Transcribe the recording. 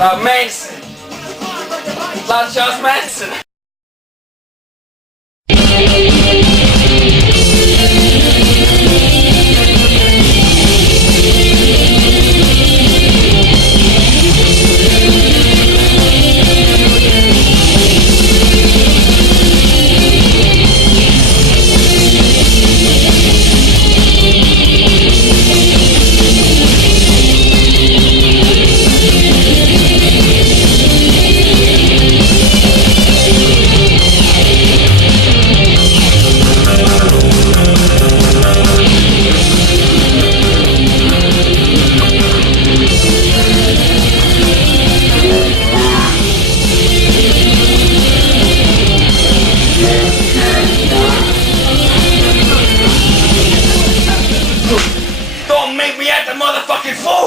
Manson. Lord Charles Manson. Don't make me at the motherfucking floor!